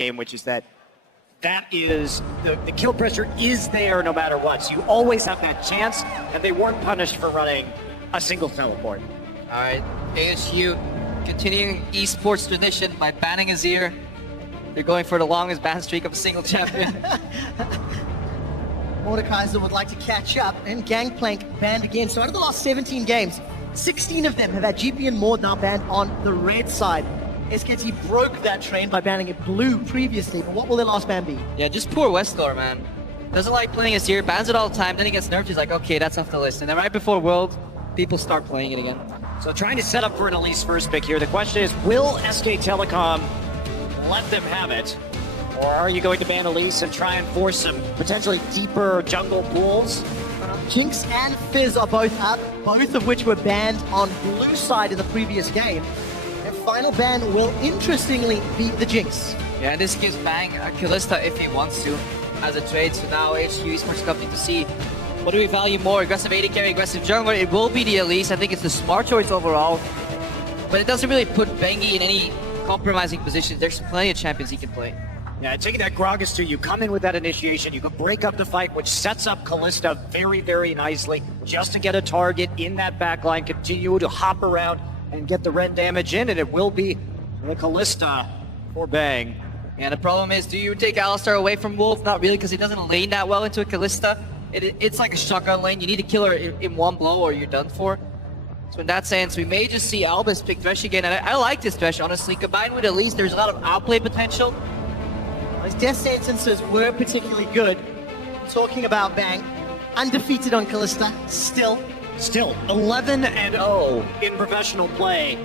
game, which is that is the kill pressure is there no matter what. So you always have that chance, and they weren't punished for running a single teleport. All right, ASU continuing esports tradition by banning Azir. They're going for the longest ban streak of a single champion. Mordekaiser would like to catch up, and Gangplank banned again. So out of the last 17 games, 16 of them have had GP and Mord now banned on the red side. SKT broke that trend by banning it blue previously, but what will their last ban be? Yeah, just poor Westor, man. Doesn't like playing Azir, bans it all the time, then he gets nerfed, he's like, okay, that's off the list. And then right before World, people start playing it again. So trying to set up for an Elise first pick here. The question is, will SK Telecom let them have it? Or are you going to ban Elise and try and force some potentially deeper jungle pools? Jinx and Fizz are both up, both of which were banned on blue side in the previous game. And final ban will interestingly be the Jinx. Yeah, this gives Bang a Kalista if he wants to as a trade. So now HQ Esports Cup need to see what do we value more, aggressive AD carry, aggressive jungler. It will be the Elise. I think it's the smart choice overall. But it doesn't really put Bengi in any compromising position. There's plenty of champions he can play. Yeah, taking that Gragas to you, come in with that initiation, you can break up the fight, which sets up Kalista very, very nicely, just to get a target in that backline, continue to hop around and get the red damage in, and it will be the Kalista for Bang. And the problem is, do you take Alistar away from Wolf? Not really, because he doesn't lane that well into a Kalista. It's like a shotgun lane, you need to kill her in one blow or you're done for. So in that sense, we may just see Albus pick Thresh again, and I like this Thresh, honestly. Combined with Elise, there's a lot of outplay potential. His death sentences were particularly good. Talking about Bang, undefeated on Kalista, still 11-0 in professional play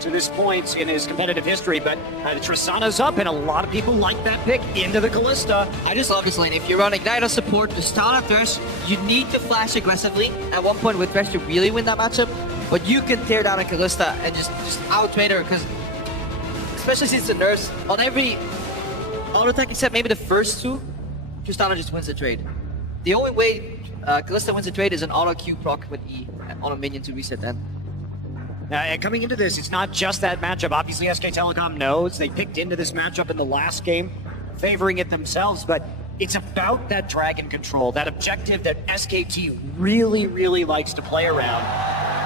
to this point in his competitive history, but Tristana's up, and a lot of people like that pick into the Kalista. I just love this lane. If you're on Ignite on support, Tristana Thresh, you need to flash aggressively at one point with Thresh to really win that matchup, but you can tear down a Kalista and just out-trade her, because especially since the nerfs, on every auto attack except maybe the first two, Tristana just wins the trade. The only way Kalista wins the trade is an auto Q proc with E on a minion to reset then. And coming into this, it's not just that matchup. Obviously, SK Telecom knows they picked into this matchup in the last game, favoring it themselves, but it's about that dragon control, that objective that SKT really, really likes to play around.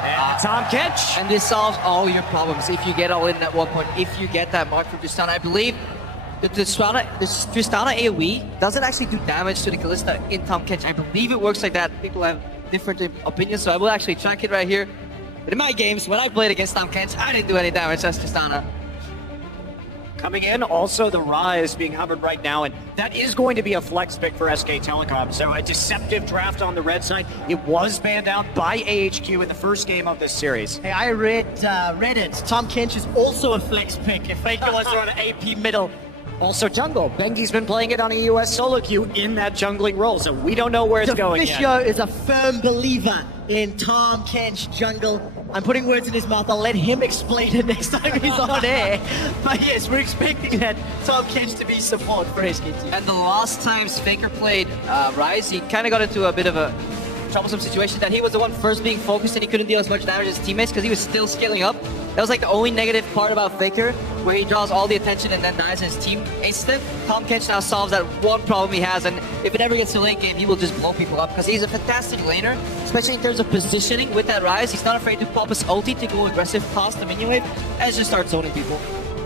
And Tahm Kench. And this solves all your problems if you get all in at one point, if you get that mark from Tristana. I believe the Tristana AoE doesn't actually do damage to the Kalista in Tahm Kench. I believe it works like that. People have different opinions, so I will actually track it right here. But in my games, when I played against Tahm Kench, I didn't do any damage as Tristana. Coming in, also the Rise being hovered right now, and that is going to be a flex pick for SK Telecom. So a deceptive draft on the red side. It was banned out by AHQ in the first game of this series. Hey, I read Reddit. Tahm Kench is also a flex pick if Faker wants to run an AP middle. Also jungle. Bengi's been playing it on a US solo queue in that jungling role, so we don't know where it's going yet. Deficio is a firm believer in Tahm Kench jungle. I'm putting words in his mouth. I'll let him explain it next time he's on air. But yes, we're expecting that Tahm Kench to be support for SKT. And the last times Faker played Rise, he kind of got into a bit of a troublesome situation that he was the one first being focused and he couldn't deal as much damage as his teammates because he was still scaling up. That was like the only negative part about Faker, where he draws all the attention and then dies in his team instant. Tahm Kench now solves that one problem he has, and if it ever gets to late game, he will just blow people up because he's a fantastic laner, especially in terms of positioning with that Rise. He's not afraid to pop his ulti to go aggressive past the minion wave and just start zoning people.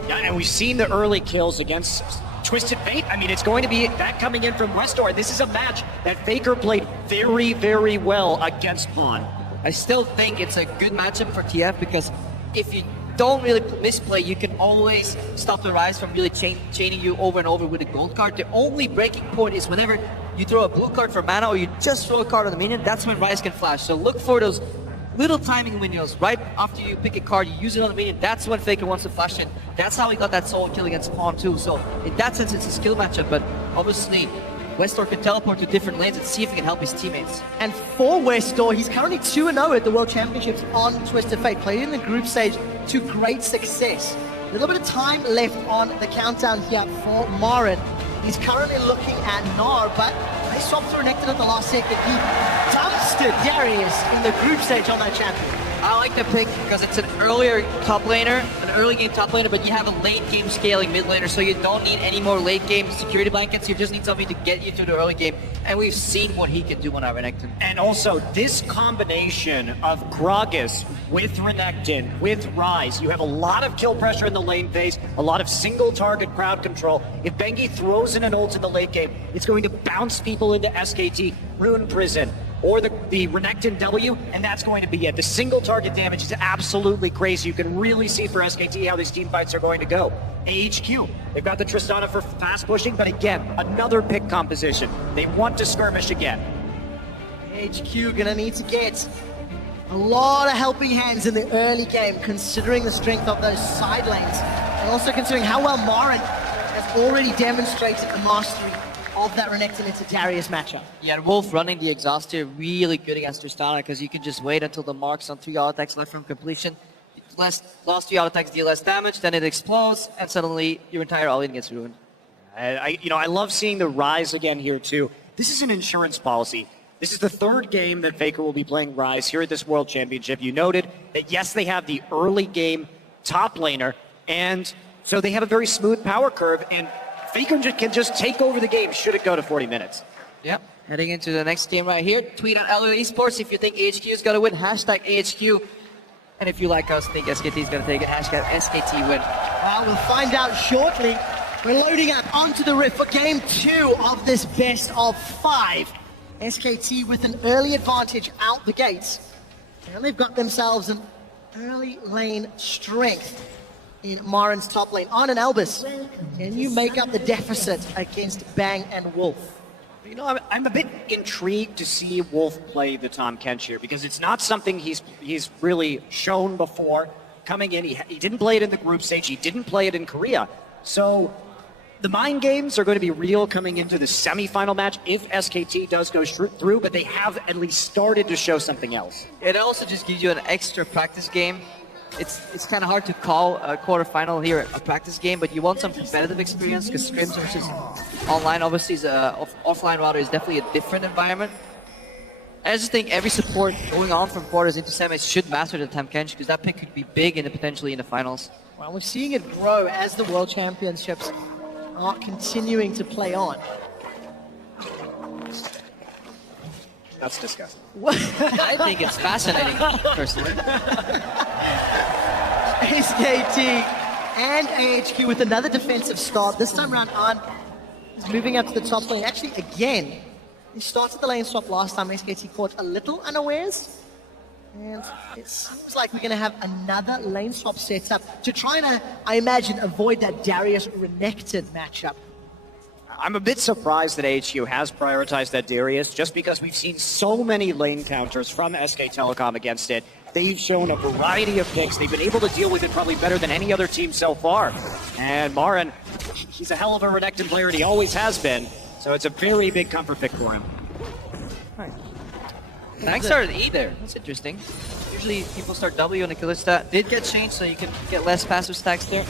Yeah, and we've seen the early kills against Twisted Fate. I mean, it's going to be that coming in from Westor. This is a match that Faker played very, very well against Pawn. I still think it's a good matchup for TF because if you don't really misplay, you can always stop the Rise from really chaining you over and over with a gold card. The only breaking point is whenever you throw a blue card for mana or you just throw a card on the minion, that's when Rise can flash. So look for those little timing windows. Right after you pick a card, you use it on the minion, that's when Faker wants to flash in. That's how he got that solo kill against Pawn too. So in that sense, it's a skill matchup, but obviously Westor can teleport to different lanes and see if he can help his teammates. And for Westor, he's currently 2-0 at the World Championships on Twisted Fate, played in the group stage to great success. A little bit of time left on the countdown here for Marin. He's currently looking at Gnar, but they swapped through Nectar at the last second. He dumpstered Darius in the group stage on that champion. I like the pick because it's an earlier top laner, an early game top laner, but you have a late game scaling mid laner, so you don't need any more late game security blankets. You just need something to get you to the early game, and we've seen what he can do on our Renekton. And also, this combination of Gragas with Renekton, with Ryze, you have a lot of kill pressure in the lane phase, a lot of single target crowd control. If Bengi throws in an ult in the late game, it's going to bounce people into SKT, Rune Prison, or the Renekton W, and that's going to be it. The single target damage is absolutely crazy. You can really see for SKT how these team fights are going to go. AHQ, they've got the Tristana for fast pushing, but again, another pick composition. They want to skirmish again. AHQ gonna need to get a lot of helping hands in the early game, considering the strength of those side lanes, and also considering how well Marin has already demonstrated the mastery of that Renekton into Darius matchup. Yeah, Wolf running the exhaust here, really good against Tristana, because you can just wait until the marks on 3 auto attacks left from completion. Last 3 auto attacks deal less damage, then it explodes, and suddenly your entire all-in gets ruined. I love seeing the Ryze again here too. This is an insurance policy. This is the 3rd game that Faker will be playing Ryze here at this World Championship. You noted that yes, they have the early game top laner, and so they have a very smooth power curve, and Faker can just take over the game should it go to 40 minutes. Yep. Heading into the next game right here. Tweet at LA Esports if you think AHQ is going to win. Hashtag AHQ. And if you like us, think SKT is going to take it. Hashtag SKT win. Well, we'll find out shortly. We're loading up onto the Rift for game 2 of this best of 5. SKT with an early advantage out the gates. And they've got themselves an early lane strength in Marin's top lane. On and Albus, can you make up the deficit against Bang and Wolf? You know, I'm a bit intrigued to see Wolf play the Tahm Kench here because it's not something he's really shown before. Coming in, he didn't play it in the group stage, he didn't play it in Korea. So the mind games are going to be real coming into the semifinal match if SKT does go through, but they have at least started to show something else. It also just gives you an extra practice game. It's kind of hard to call a quarterfinal here a practice game, but you want some competitive experience because scrims versus online, obviously, offline router is definitely a different environment. I just think every support going on from quarters into semis should master the Tahm Kench because that pick could be big and potentially in the finals. Well, we're seeing it grow as the World Championships are continuing to play on. That's disgusting. I think it's fascinating, personally. SKT and AHQ with another defensive start. This time around, An is moving up to the top lane. Actually, again, he started the lane swap last time. SKT caught a little unawares. And it seems like we're going to have another lane swap set up to try and, I imagine, avoid that Darius-Renekton matchup. I'm a bit surprised that AHQ has prioritized that Darius just because we've seen so many lane counters from SK Telecom against it. They've shown a variety of picks. They've been able to deal with it probably better than any other team so far. And Marin, he's a hell of a Renekton player, and he always has been. So it's a very big comfort pick for him. Right. Tank started E there. That's interesting. Usually people start W on the killer stat. Did get changed, so you can get less passive stacks there.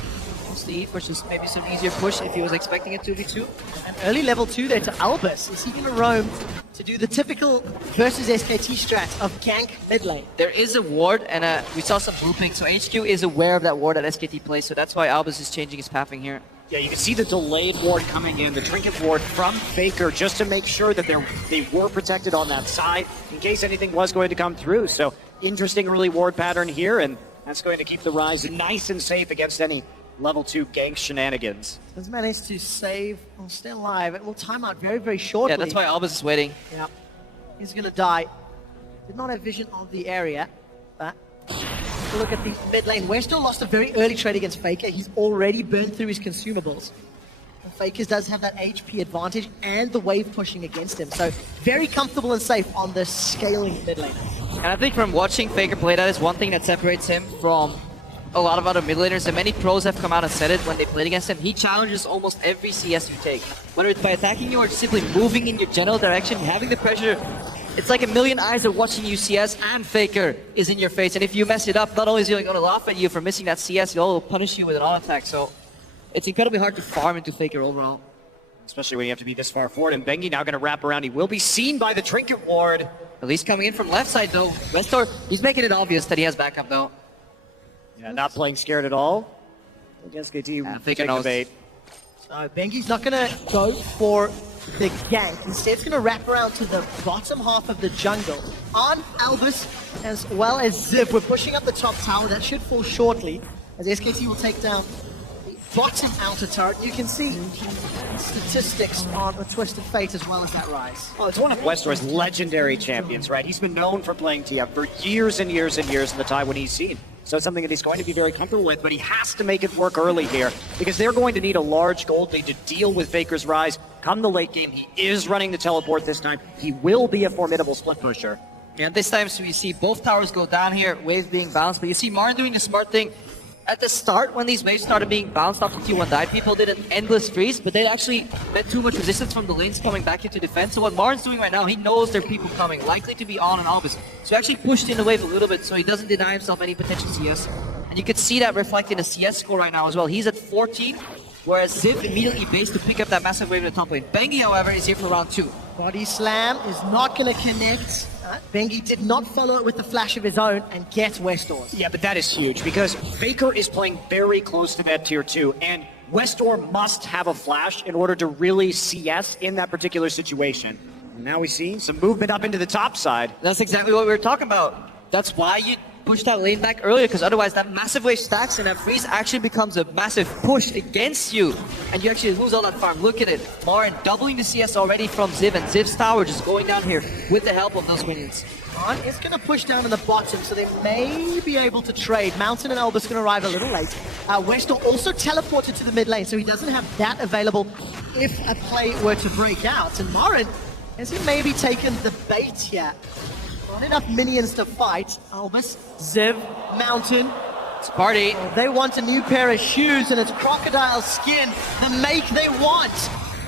The E, which is maybe some easier push if he was expecting it 2v2. An early level 2 there to Albus. Is he going to roam to do the typical versus SKT strat of gank mid lane? There is a ward, and we saw some looping, so HQ is aware of that ward that SKT plays, so that's why Albus is changing his pathing here. Yeah, you can see the delayed ward coming in, the trinket ward from Faker, just to make sure that they were protected on that side in case anything was going to come through. So interesting early ward pattern here, and that's going to keep the Ryze nice and safe against any level 2 gank shenanigans. Has managed to save, well, stay alive. It will time out very, very shortly. Yeah, that's why Albus is waiting. Yeah, he's going to die. Did not have vision of the area, but look at the mid lane. Westo lost a very early trade against Faker. He's already burned through his consumables. And Faker does have that HP advantage and the wave pushing against him. So very comfortable and safe on the scaling mid lane. And I think from watching Faker play, that is one thing that separates him from a lot of other mid laners, and many pros have come out and said it when they played against him. He challenges almost every CS you take. Whether it's by attacking you or simply moving in your general direction, having the pressure. It's like a million eyes are watching you CS, and Faker is in your face. And if you mess it up, not only is he going to laugh at you for missing that CS, he'll punish you with an auto attack. So it's incredibly hard to farm into Faker overall. Especially when you have to be this far forward. And Bengi now going to wrap around. He will be seen by the trinket ward. At least coming in from left side though. Westor, he's making it obvious that he has backup though. Yeah, not playing scared at all. I think SKT take the bait. So Bengi's not going to go for the gank. Instead, it's going to wrap around to the bottom half of the jungle. On Albus, as well as Ziv, we're pushing up the top tower. That should fall shortly, as SKT will take down the bottom outer turret. You can see statistics on a Twisted Fate as well as that rise. Oh, it's one of Westor's legendary champions, right? He's been known for playing TF for years and years and years in the Taiwanese scene. So it's something that he's going to be very comfortable with, but he has to make it work early here because they're going to need a large gold lead to deal with Faker's rise. Come the late game, he is running the teleport this time. He will be a formidable split pusher. And this time, so you see both towers go down here, waves being bounced, but you see Martin doing the smart thing. At the start, when these waves started being bounced off the T1 dive, people did an endless freeze, but they actually met too much resistance from the lanes coming back into defense. So what Martin's doing right now, he knows there are people coming, likely to be on and Albus. So he actually pushed in the wave a little bit so he doesn't deny himself any potential CS. And you could see that reflected in the CS score right now as well. He's at 14, whereas Ziv immediately based to pick up that massive wave in the top lane. Bengi, however, is here for round 2. Body slam is not going to connect. Bengi did not follow it with the flash of his own and get Westor's. Yeah, but that is huge because Faker is playing very close to that tier 2, and Westor must have a flash in order to really CS in that particular situation. And now we see some movement up into the top side. That's exactly what we were talking about. That's why you push that lane back earlier, because otherwise that massive wave stacks and that freeze actually becomes a massive push against you. And you actually lose all that farm. Look at it. Marin doubling the CS already from Ziv, and Ziv's tower just going down here with the help of those minions. Ron is going to push down in the bottom, so they may be able to trade. Mountain and Albus going to arrive a little late. Westor also teleported to the mid lane, so he doesn't have that available if a play were to break out. And Marin, has he maybe taken the bait here? Not enough minions to fight. Albus, Ziv, Mountain. It's a party. They want a new pair of shoes, and it's crocodile skin, the make they want.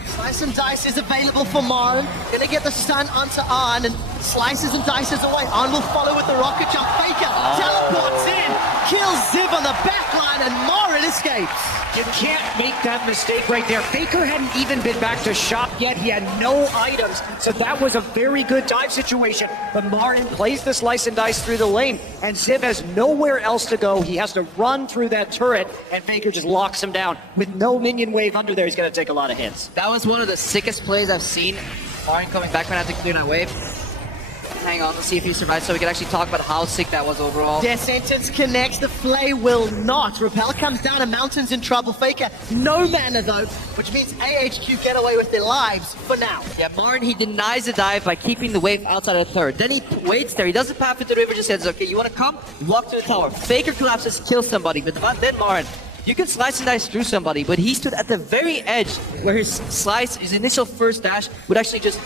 Slice and Dice is available for Marin. Gonna get the stun onto Arn, and slices and dices away. Arn will follow with the rocket jump. Faker teleports in, kills Ziv on the back line, and Marin escapes. You can't make that mistake right there. Faker hadn't even been back to shop yet. He had no items, so that was a very good dive situation. But Marin plays the slice and dice through the lane, and Ziv has nowhere else to go. He has to run through that turret, and Faker just locks him down. With no minion wave under there, he's going to take a lot of hits. That was one of the sickest plays I've seen. Marin coming back right now to clear that wave. Hang on, let's see if he survives so we can actually talk about how sick that was overall. Death Sentence connects, the Flay will not. Repel comes down and Mountain's in trouble. Faker, no mana though, which means AHQ get away with their lives for now. Yeah, Marin, he denies the dive by keeping the wave outside of the third. Then he waits there, he doesn't path into the river, just says, okay, you want to come? Walk to the tower. Faker collapses, kills somebody, but then Marin, you can slice and dice through somebody, but he stood at the very edge where his slice, his initial first dash, would actually just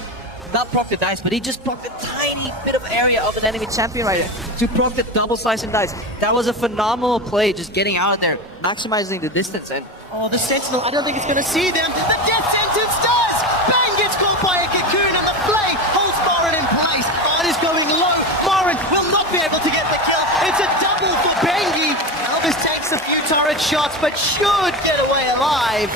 not proc the dice, but he just proc a tiny bit of area of an enemy champion right there to proc the double slice and dice. That was a phenomenal play, just getting out of there, maximizing the distance. And oh, the Sentinel, I don't think it's going to see them. The Death Sentence does! Bang gets caught by a cocoon, and the Flay holds Marin in place. Arn is going low. Marin will not be able to get the kill. It's a double for Bengi. Elvis takes a few turret shots, but should get away alive.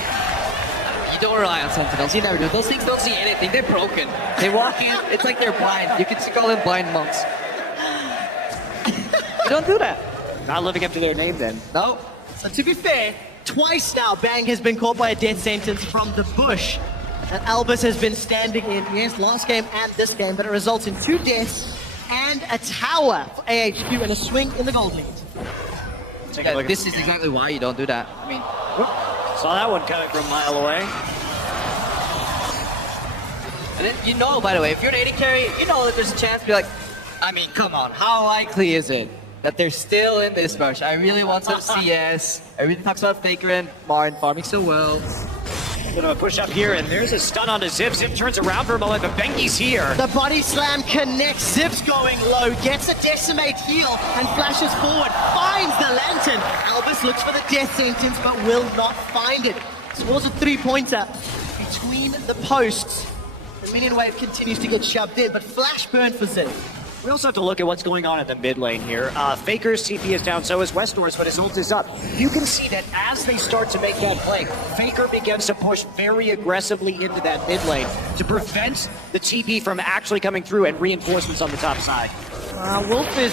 you don't rely on Sentinels, you never do. Those things don't see anything, they're broken. They walk in, it's like they're blind. You can call them blind monks. You don't do that. Not living up to their name then. No. So to be fair, twice now Bang has been caught by a death sentence from the bush. And Albus has been standing in, yes, last game and this game, but it results in 2 deaths and a tower for AHQ and a swing in the gold lead. Yeah, this is exactly why you don't do that. I mean, saw that one coming from a mile away. And then, you know, by the way, if you're an AD carry, you know that there's a chance to be like, I mean, come on, how likely is it that they're still in this rush? I really want some CS. Everybody talks about Faker and Marin farming so well. Bit of a push up here, and there's a stun onto Zip. Zip turns around for a moment, but Bengi's here. The body slam connects. Zip's going low, gets a decimate heal, and flashes forward, finds the lantern. Albus looks for the death sentence, but will not find it. Scores a 3-pointer between the posts. The minion wave continues to get shoved in, but flash burn for Zip. We also have to look at what's going on in the mid lane here. Faker's TP is down, so is Westor's, but his ult is up. You can see that as they start to make that play, Faker begins to push very aggressively into that mid lane to prevent the TP from actually coming through and reinforcements on the top side. Wolf is...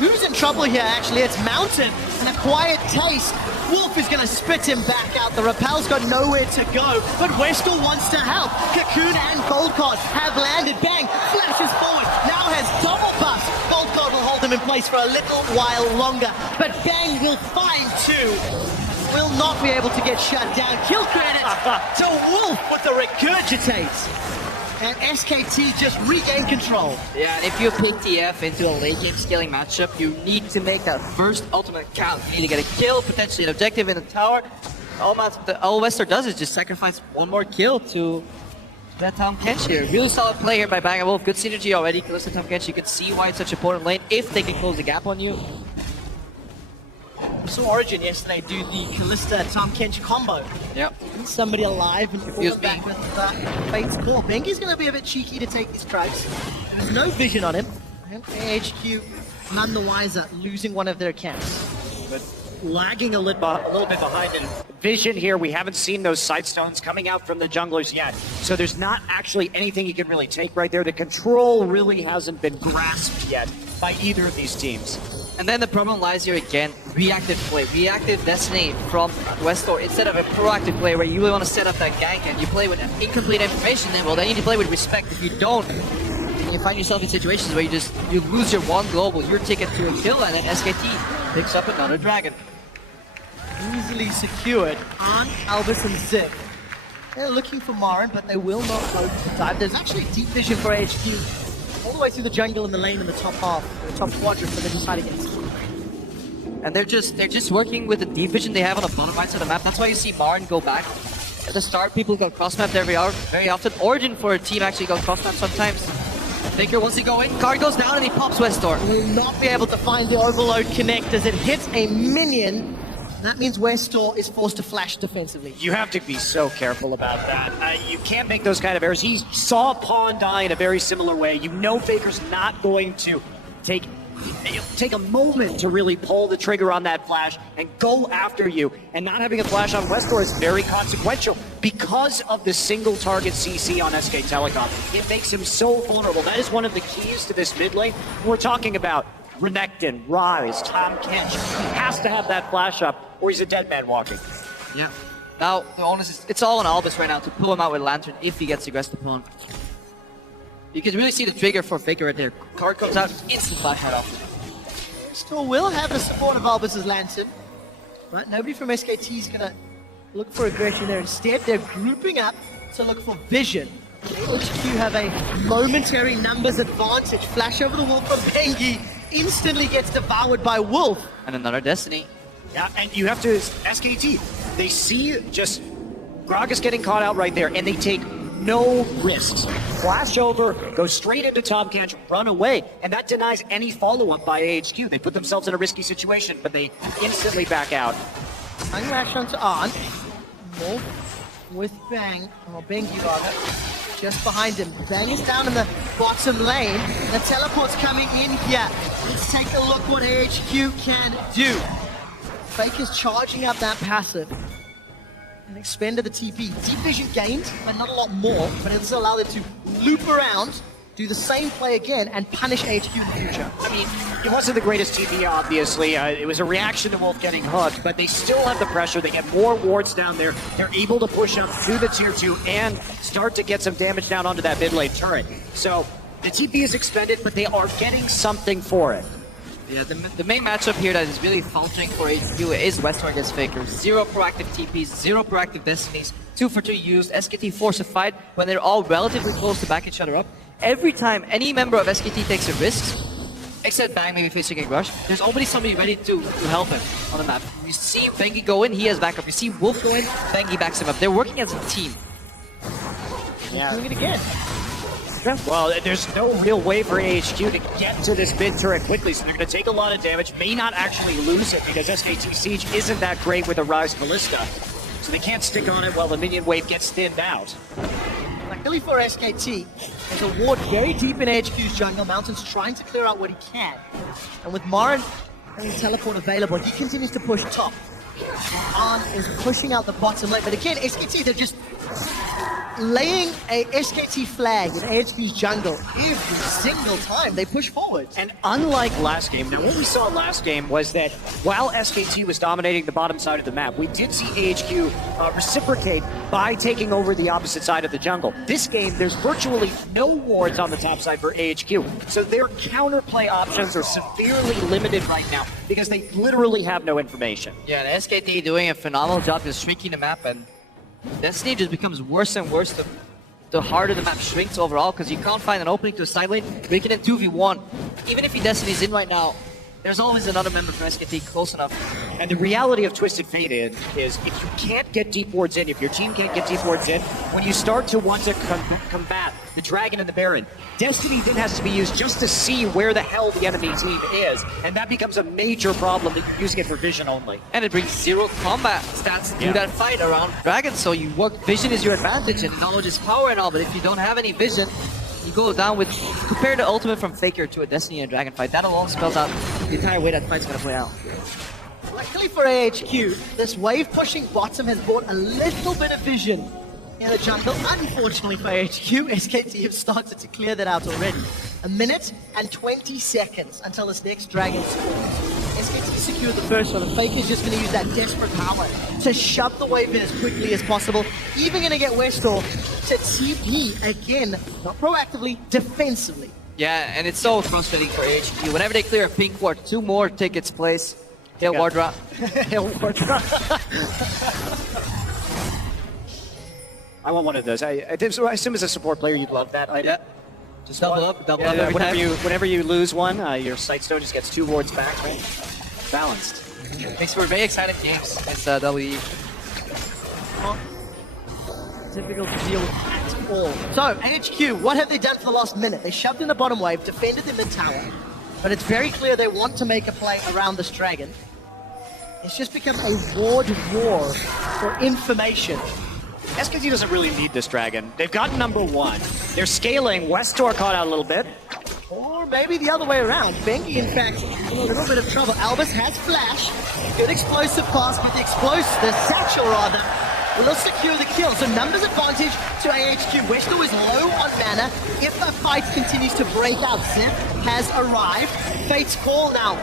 Who's in trouble here, actually? It's Mountain, and a quiet taste. Wolf is going to spit him back out. The Repel's got nowhere to go, but Westor wants to help. Cocoon and Goldcard have landed. Bang, flashes forward, now has double buff. Goldcard will hold him in place for a little while longer, but Bang will find two. Will not be able to get shut down. Kill credit to Wolf with the regurgitate. And SKT just regain control. Yeah, and if you pick TF into a late game scaling matchup, you need to make that first ultimate count. You need to get a kill, potentially an objective in the tower. All Westor does is just sacrifice one more kill to that Tahm Kench here. Really solid play here by Bang & Wolf. Good synergy already. Kalista Tahm Kench, you can see why it's such an important lane if they can close the gap on you. We saw Origin yesterday do the Kalista Tahm Kench combo. Yep. Somebody alive and fall back with Fate's Call. Bengi's going to be a bit cheeky to take these strikes. There's no vision on him. And AHQ, none the wiser, losing one of their camps. But lagging a little bit behind in vision here. We haven't seen those side stones coming out from the junglers yet. So there's not actually anything you can really take right there. The control really hasn't been grasped yet by either of these teams. And then the problem lies here again, reactive play, reactive Destiny from Westor instead of a proactive play where you really want to set up that gank and you play with incomplete information, then well, then you need to play with respect. If you don't, you find yourself in situations where you lose your one global, your ticket to a kill, and then SKT picks up another dragon. Easily secured on Albus and Zip. They're looking for Marin, but they will not go to the dive. There's actually deep vision for HQ. All the way through the jungle and the lane in the top half, the top quadrant, but they decide against it. And they're just working with the deep vision they have on the bottom right side of the map. That's why you see Marin go back. At the start, people got cross-mapped very often. Origin for a team actually got cross-mapped sometimes. Faker wants to go in, card goes down and he pops Westor. Will not be able to find the overload connect as it hits a minion. That means Westor is forced to flash defensively. You have to be so careful about that. You can't make those kind of errors. He saw Pawn die in a very similar way. You know Faker's not going to take a moment to really pull the trigger on that flash and go after you. And not having a flash on Westor is very consequential because of the single target CC on SK Telecom. It makes him so vulnerable. That is one of the keys to this mid lane. We're talking about Renekton, Rise, Tahm Kench. He has to have that flash up or he's a dead man walking. Yeah. Now, the onus is, it's all on Albus right now to pull him out with Lantern if he gets aggressed upon. You can really see the trigger for Faker right there. Card comes out, instant flash head off. Still will have the support of Albus's Lantern, but nobody from SKT is going to look for aggression there. Instead, they're grouping up to look for vision. HQ have a momentary numbers advantage. Flash over the wall from Bengi. Instantly gets devoured by Wolf. And another Destiny. Yeah, and you have to, SKT, they see just Gragas getting caught out right there, and they take no risks. Flash over, go straight into Tahm Kench, run away, and that denies any follow-up by AHQ. They put themselves in a risky situation, but they instantly back out. Unlash onto On. Wolf with Bang, or Bengi rather, just behind him. Bang is down in the bottom lane. The teleport's coming in here. Let's take a look what AHQ can do. Faker's charging up that passive and expended the TP. Deep vision gained, but not a lot more. But it does allow them to loop around, do the same play again, and punish HQ in the future. I mean, it wasn't the greatest TP, obviously. It was a reaction to Wolf getting hooked, but they still have the pressure. They get more wards down there. They're able to push up to the tier 2 and start to get some damage down onto that mid lane turret. So the TP is expended, but they are getting something for it. Yeah, the main matchup here that is really faltering for HQ is Westor against Faker. 0 proactive TPs, 0 proactive Destinies, 2 for 2 used. SKT force a fight when they're all relatively close to back each other up. Every time any member of SKT takes a risk, except Bang maybe facing a rush, there's already somebody ready to help him on the map. You see Bengi go in, he has backup. You see Wolf go in, Bengi backs him up. They're working as a team. Yeah. Doing it again. Well, there's no real way for AHQ to get to this mid turret quickly, so they're going to take a lot of damage, may not actually lose it because SKT Siege isn't that great with a Rise Ballista, so they can't stick on it while the minion wave gets thinned out. Luckily for SKT, there's a ward very deep in HQ's jungle. Mountain's trying to clear out what he can. And with Marin having teleport available, he continues to push top. Arn is pushing out the bottom lane, but again, SKT, they're just laying a SKT flag in AHP's jungle every single time they push forward. And unlike last game, now what we saw last game was that while SKT was dominating the bottom side of the map, we did see AHQ reciprocate by taking over the opposite side of the jungle. This game, there's virtually no wards on the top side for AHQ, so their counterplay options are severely limited right now because they literally have no information. Yeah, and SKT doing a phenomenal job just shrinking the map, and Destiny just becomes worse and worse the harder the map shrinks overall, because you can't find an opening to a side lane. Breaking in 2v1. Even if he Destiny's in right now, there's always another member from SKT close enough. And the reality of Twisted Fate is if you can't get deep wards in, if your team can't get deep wards in, when you start to want to combat the Dragon and the Baron, Destiny then has to be used just to see where the hell the enemy team is. And that becomes a major problem that you're using it for vision only. And it brings 0 combat stats to that fight around Dragon, so you work, vision is your advantage and knowledge is power and all, but if you don't have any vision, you go down with, compare the ultimate from Faker to a Destiny and Dragon fight, that alone spells out the entire way that fight's gonna play out. Luckily for AHQ, this wave pushing bottom has brought a little bit of vision in the jungle. Unfortunately for AHQ, SKT have started to clear that out already. 1 minute and 20 seconds until this next Dragon spawns. SKT secured the first one, and Faker's just going to use that desperate power to shove the wave in as quickly as possible. Even going to get Westall to TP again, not proactively, defensively. Yeah, and it's so frustrating for AHQ. Whenever they clear a pink ward, 2 more take its place. He'll ward drop. He'll ward drop. I want one of those. I assume as a support player you'd love that item. Yeah. Just double up every whenever time. whenever you lose one, your Sightstone just gets 2 wards back, right? Balanced. Makes for very exciting games. It's WE. Not difficult to deal with at all. So, AHQ, what have they done for the last minute? They shoved in the bottom wave, defended the mid tower, but it's very clear they want to make a play around this Dragon. It's just become a ward war for information. SKT doesn't really need this Dragon. They've got number 1. They're scaling. Westor caught out a little bit. Or maybe the other way around. Bengi, in fact, in a little bit of trouble. Albus has flash. Good explosive pass, but the satchel rather, will secure the kill. So numbers advantage to AHQ. Westor is low on mana. If the fight continues to break out, Zip has arrived. Fate's Call now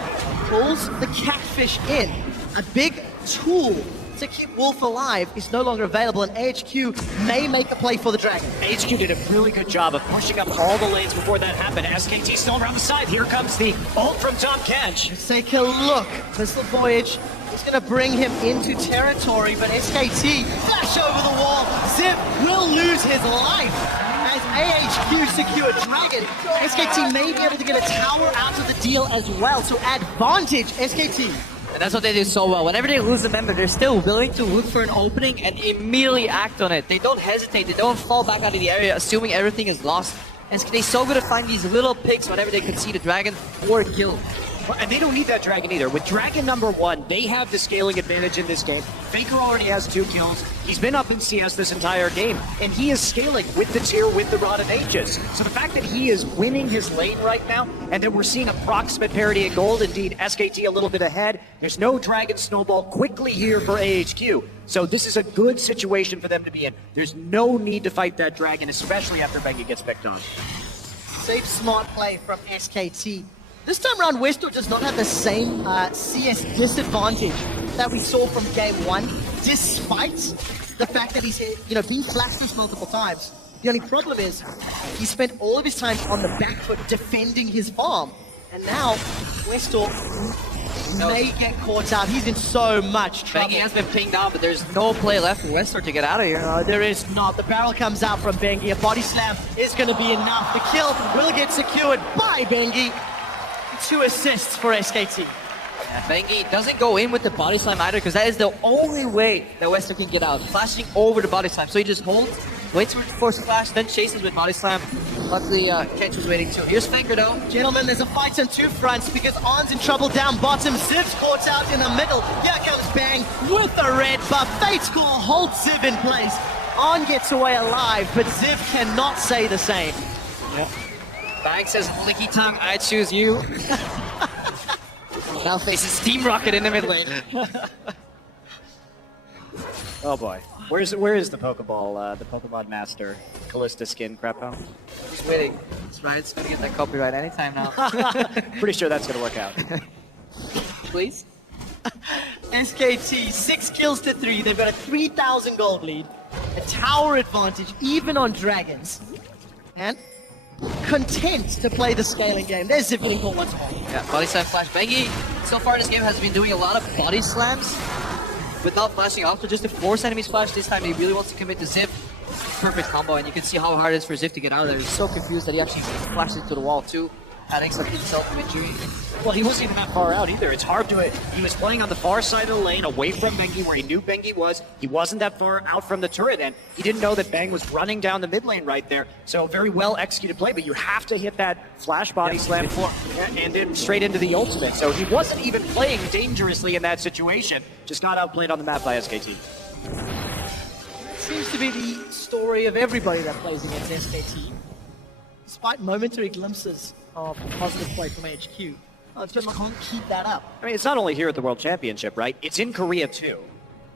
pulls the catfish in. A big tool to keep Wolf alive is no longer available, and AHQ may make a play for the Dragon. AHQ did a really good job of pushing up all the lanes before that happened. SKT still around the side. Here comes the ult from Tom Kench. Let's take a look. Pistol Voyage is going to bring him into territory, but SKT flash over the wall. Zip will lose his life as AHQ secure Dragon. SKT may be able to get a tower out of the deal as well, so advantage SKT. And that's what they do so well. Whenever they lose a member, they're still willing to look for an opening and immediately act on it. They don't hesitate. They don't fall back out of the area assuming everything is lost. And they're so good at finding these little picks whenever they concede a Dragon or a kill. And they don't need that Dragon either. With Dragon number 1, they have the scaling advantage in this game. Faker already has 2 kills. He's been up in CS this entire game. And he is scaling with the tier, with the Rod of Ages. So the fact that he is winning his lane right now, and that we're seeing approximate parity at gold, indeed SKT a little bit ahead. There's no Dragon snowball quickly here for AHQ. So this is a good situation for them to be in. There's no need to fight that Dragon, especially after Bengi gets picked on. Safe, smart play from SKT. This time around, Westor does not have the same CS disadvantage that we saw from game 1, despite the fact that he's been flashed multiple times. The only problem is he spent all of his time on the back foot defending his farm, and now Westor may get caught out. He's in so much trouble. Bengi has been pinged out, but there's no play left for Westor to get out of here. There is not. The barrel comes out from Bengi. A body slam is going to be enough. The kill will get secured by Bengi. 2 assists for SKT. Yeah, Bengi doesn't go in with the body slam either, because that is the only way that Westor can get out. Flashing over the body slam. So he just holds, waits for it to force a flash, then chases with body slam. Luckily, Kench was waiting too. Here's Faker though. Gentlemen, there's a fight on 2 fronts because Arn's in trouble down bottom. Ziv's caught out in the middle. Here comes Bang with the red buff. Fate's Call holds Ziv in place. On gets away alive, but Ziv cannot say the same. Yeah. Bang says, licky tongue, I choose you. Now faces Steam Rocket in the mid lane. Oh boy. Where is the Pokeball, the Pokemon Master, Callista skin crap out? He's waiting. That's right, it's gonna get that copyright anytime now. Pretty sure that's gonna work out. Please? SKT, 6 kills to 3. They've got a 3,000 gold lead, a tower advantage, even on dragons. And content to play the scaling game. There's Zivling once more. Yeah, body slam flash. Bengi, so far in this game, has been doing a lot of body slams without flashing off, so just to force enemies flash. This time he really wants to commit to Ziv. Perfect combo, and you can see how hard it is for Ziv to get out of there. He's so confused that he actually flashed into the wall too, adding some insult to injury. Well, he wasn't even that far out either. It's hard to it. He was playing on the far side of the lane, away from Bengi, where he knew Bengi was. He wasn't that far out from the turret, and he didn't know that Bang was running down the mid lane right there. So very well executed play, but you have to hit that flash body slam and then straight into the ultimate. So he wasn't even playing dangerously in that situation. Just got outplayed on the map by SKT. Seems to be the story of everybody that plays against SKT. Despite momentary glimpses of positive play from HQ, just can't keep that up. I mean, it's not only here at the World Championship, right? It's in Korea too.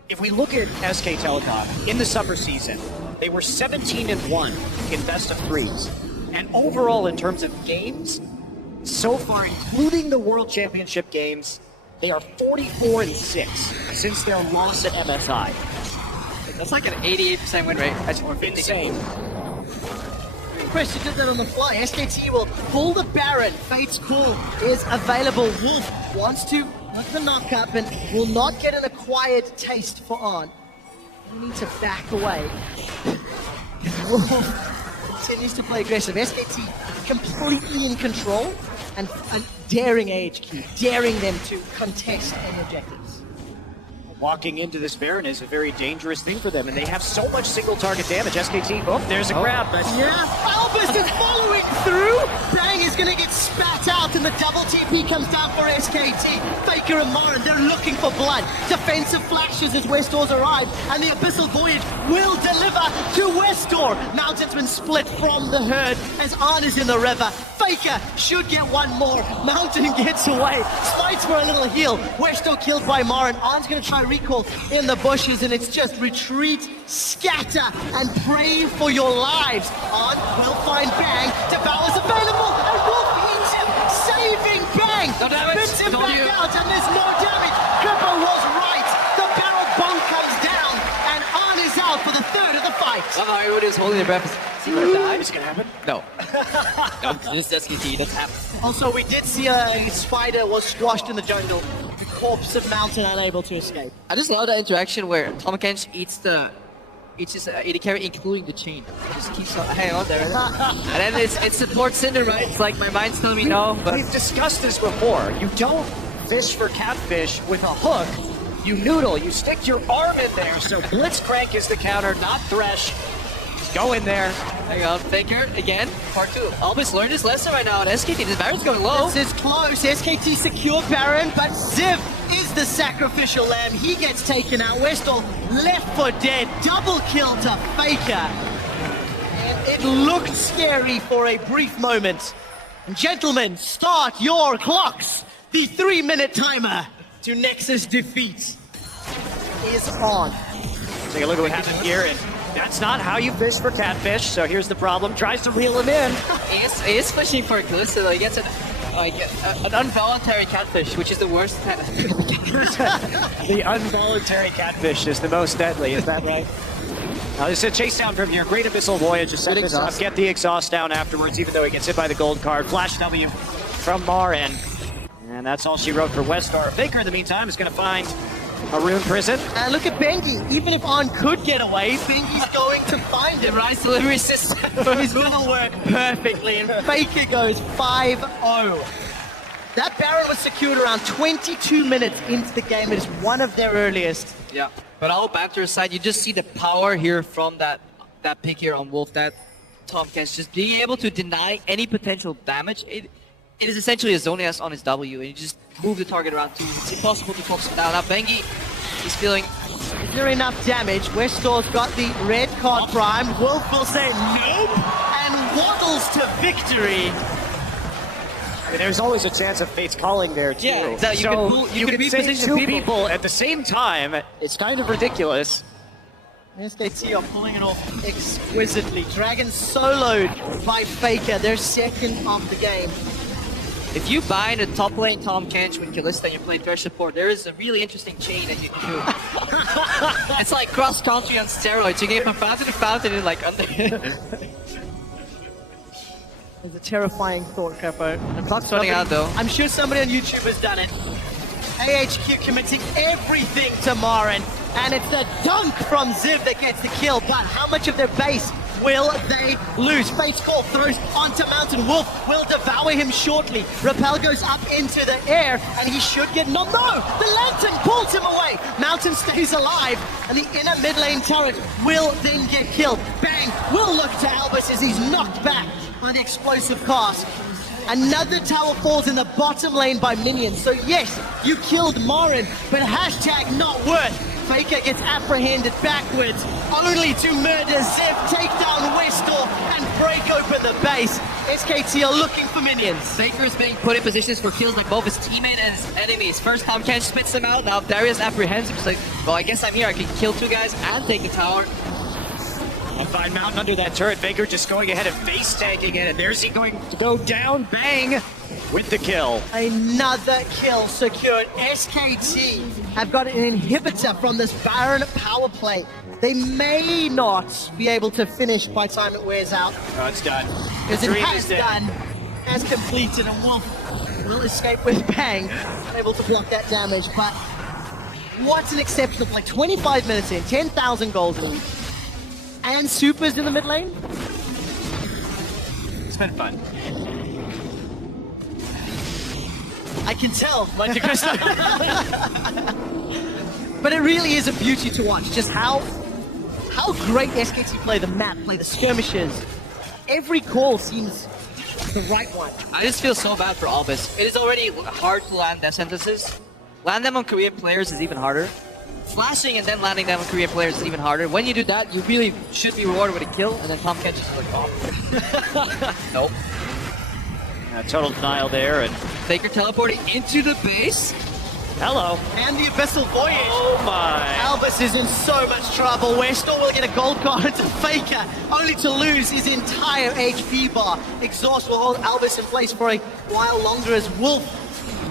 If we look at SK Telecom in the summer season, they were 17-1 in best of threes. And overall, in terms of games, so far, including the World Championship games, they are 44-6 since their loss at MSI. That's like an 88% win rate. That's insane. Question did that on the fly. SKT will pull the Baron. Fate's Call is available. Wolf wants to look the knock up and will not get an acquired taste for On. He needs to back away. Wolf continues to play aggressive. SKT completely in control and daring AHQ, daring them to contest any objectives. Walking into this Baron is a very dangerous thing for them, and they have so much single target damage. SKT, oh, there's a grab, but yeah, Albus is following through. Bang is going to get spat out, and the double TP comes down for SKT. Faker and Morin, they're looking for blood. Defensive flashes as Westdoors arrive, and the Abyssal Voyage will deliver to Westdoor. Mountainsman split from the herd as Arn is in the river. Faker should get one more. Mountain gets away. Smites for a little heal. Westdoor killed by Morin. Arn's going to try recall in the bushes, and it's just retreat, scatter, and pray for your lives. On will find Bang. Devour's available, and Wolf eats him, saving Bang. No damage. Spits him back out, and there's no damage. Gripper was right. The barrel bomb comes down, and On is out for the third of the fight. Somehow everybody was holding their breath. see what died is gonna happen. No. No, this is SKT, that's happening. Also, we did see a spider was squashed in the jungle. The corpse of Mountain unable to escape. I just love that interaction where Tom Kench eats his AD carry, including the chain. Just keeps on hanging on there. And then it's support Cinder, right? It's like my mind's telling me no, but We've discussed this before. You don't fish for catfish with a hook. You noodle, you stick your arm in there. So Blitzcrank is the counter, not Thresh. Just go in there. hang on, Faker again. Part 2. Albus learned his lesson right now on SKT. This Baron's going low. This is close. SKT secure Baron, but Ziv is the sacrificial lamb. He gets taken out. Westall left for dead. Double kill to Faker. And it looked scary for a brief moment. And gentlemen, start your clocks. The 3-minute timer to Nexus defeat is on. Take a look at what happened here, and that's not how you fish for catfish. So here's the problem. Tries to reel him in. He is fishing for clues, so he gets an involuntary catfish, which is the worst. The involuntary catfish is the most deadly, is that right? Now this is a chase down from your Great Abyssal Voyage. Just set this up, get the exhaust down afterwards, even though he gets hit by the gold card. Flash W from Marin. And that's all she wrote for Westar. Faker, in the meantime, is going to find a rune prison. And look at Bengi. Even if On could get away, Bengi's going to find The him. Rise delivery system. He's going to work perfectly, and Faker goes 5-0. That Baron was secured around 22 minutes into the game. It is one of their earliest. Yeah, but all banter aside, you just see the power here from that pick here on Wolf. That Tom Kench just being able to deny any potential damage. It is essentially a zone S on his W, and you just move the target around too. It's impossible to focus him down. Now Bengi is feeling. Is there enough damage? Westor's got the red card primed. Wolf will say nope and waddles to victory. And there's always a chance of Fate's calling there too. Yeah, exactly. You can say reposition two people. people at the same time. It's kind of ridiculous. SKT are pulling it off exquisitely. Dragon soloed by Faker, their second of the game. If you bind a top lane Tom Kench with Kalista and you play Thresh support, there is a really interesting chain that you can do. It's like cross country on steroids. You get from fountain to fountain and like under. It's a terrifying thought, Capo. The clock's running out though. I'm sure somebody on YouTube has done it. AHQ committing everything to Marin, and it's the dunk from Ziv that gets the kill, but how much of their base will they lose? Fate's Call throws onto Mountain. Wolf will devour him shortly. Rappel goes up into the air, and he should get... No! The Lantern pulls him away! Mountain stays alive, and the inner mid lane turret will then get killed. Bang! Will look to Albus as he's knocked back by the explosive cast. Another tower falls in the bottom lane by minions. So yes, you killed Marin, but hashtag not worth. Faker gets apprehended backwards, only to murder Ziv, take down Westor, and break open the base. SKT are looking for minions. Faker is being put in positions for kills by both his teammate and his enemies. First Tom Kench spits them out, now Darius apprehends him. He's like, well, I guess I'm here, I can kill two guys and take the tower. A fine Mountain under that turret. Faker just going ahead and face tanking it. And there's he going to go down. Bang! With the kill. Another kill secured. SKT have got an inhibitor from this Baron power play. They may not be able to finish by the time it wears out. Oh, it's done. Because it has done, has completed, and Wolf will escape with bang. Unable to block that damage, but what an exceptional play. 25 minutes in, 10,000 gold lead. And supers in the mid lane? It's been fun. I can tell, Monte Cristo. But it really is a beauty to watch, just how great SKT play the map, play the skirmishes. Every call seems the right one. I just feel so bad for Albus. It is already hard to land death sentences. Land them on Korean players is even harder. Flashing and then landing them on Korean players is even harder. When you do that, you really should be rewarded with a kill, and then Tom Kench is like, oh. Nope. Total denial there, and Faker teleporting into the base. hello. And the Abyssal Voyage. Oh my. Albus is in so much trouble. Westor will get a gold card to Faker, only to lose his entire HP bar. Exhaust will hold Albus in place for a while longer as Wolf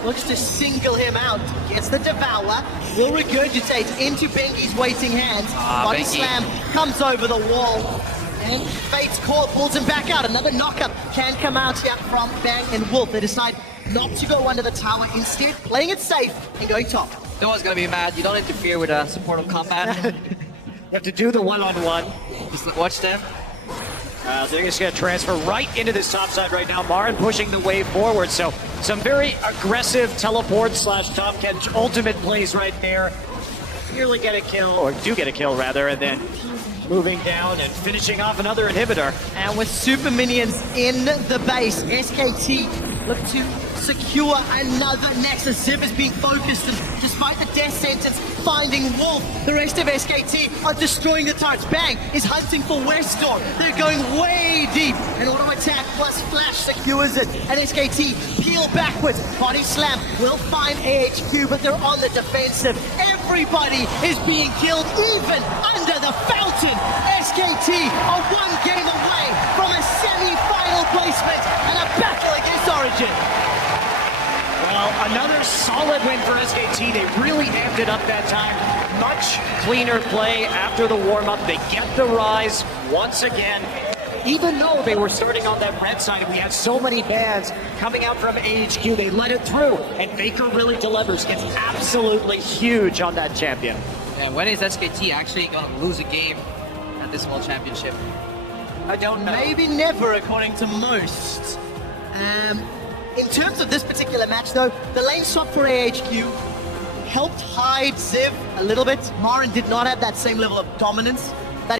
looks to single him out. Gets the Devour, will regurgitate into Bengi's waiting hands. Body Bengi. slam comes over the wall. And Fate's Call pulls him back out. Another knockup can come out here from Bang and Wolf. They decide not to go under the tower, instead playing it safe and going top. No one's gonna be mad. You don't interfere with a supportive combat. You have to do the one-on-one. Just watch them. They're just going to transfer right into this top side right now. Marin pushing the wave forward. So some very aggressive teleport / Tom Kench ultimate plays right there. Nearly get a kill, or do get a kill rather, and then moving down and finishing off another inhibitor. And with super minions in the base, SKT look to secure another Nexus. Ziv is being focused, and despite the death sentence, finding Wolf. The rest of SKT are destroying the turrets. Bang is hunting for Westor. They're going way deep. An auto attack plus flash secures it. And SKT peel backwards. Body slam will find AHQ, but they're on the defensive. Everybody is being killed, even under the fountain. SKT are one game away from a semi-final placement and a battle against Origin. Well, another solid win for SKT. They really amped it up that time. Much cleaner play after the warm-up. They get the rise once again. Even though they were starting on that red side and we had so many bans coming out from AHQ, they let it through. And Faker really delivers. Gets absolutely huge on that champion. And when is SKT actually going to lose a game at this World Championship? I don't know. Maybe never, according to most. In terms of this particular match, though, the lane swap for AHQ helped hide Ziv a little bit. Marin did not have that same level of dominance